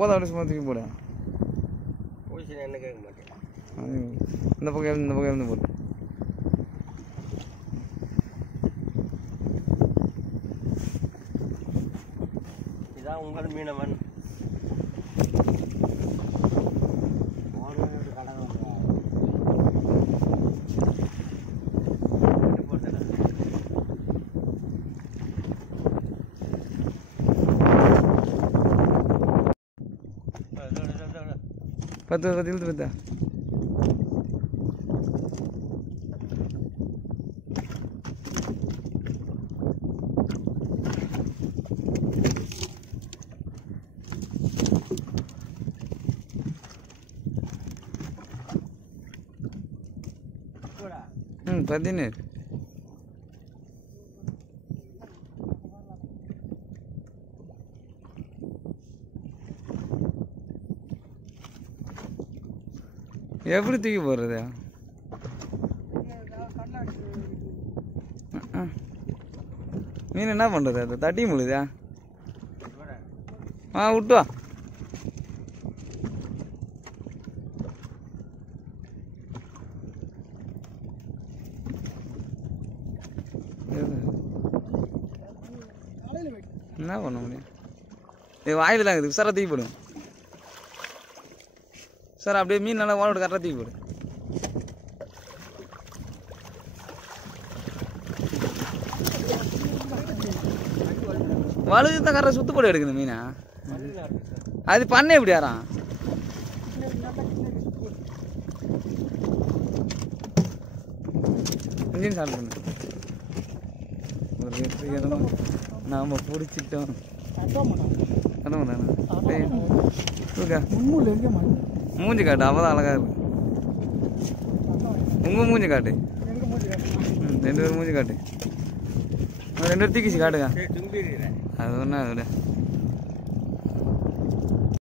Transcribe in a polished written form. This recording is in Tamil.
போதா அப்படி சும்மா தூக்கி போட போயிடுச்சு என்ன கேட்க மாட்டேன் இந்த பக்கம் இருந்து போடு இதான் உங்கள் மீனவன் பத்து இழுத்து பத்தா பத்தினு எப்படி தூக்கி போடுறது மீன் என்ன பண்றது அது தட்டி முழுதா விட்டு வா என்ன பண்ண முடியும் வாயில் தான் இருக்குது சார் தூக்கி போடுங்க சார் அப்படியே மீன் நல்லா வாழோட கரெக்டாக தூக்கி போடு வழுது தான் கரெக்டாக சுத்து போட எடுக்குது மீனா அது பண்ண எப்படி யாராம் இன்ஜின் ஸ்டார்ட் பண்ணு ஒரு வெற்றிகரமாக நாம் பிடிச்சிட்டோம் மூஞ்சி காட்டு அப்பதான் அழகா இருக்கு உங்க மூஞ்சி காட்டு ரெண்டு பேரும் மூஞ்சி காட்டு ரெண்டு பேரும் தூக்கிச்சு காட்டுங்க அது ஒன்றா விட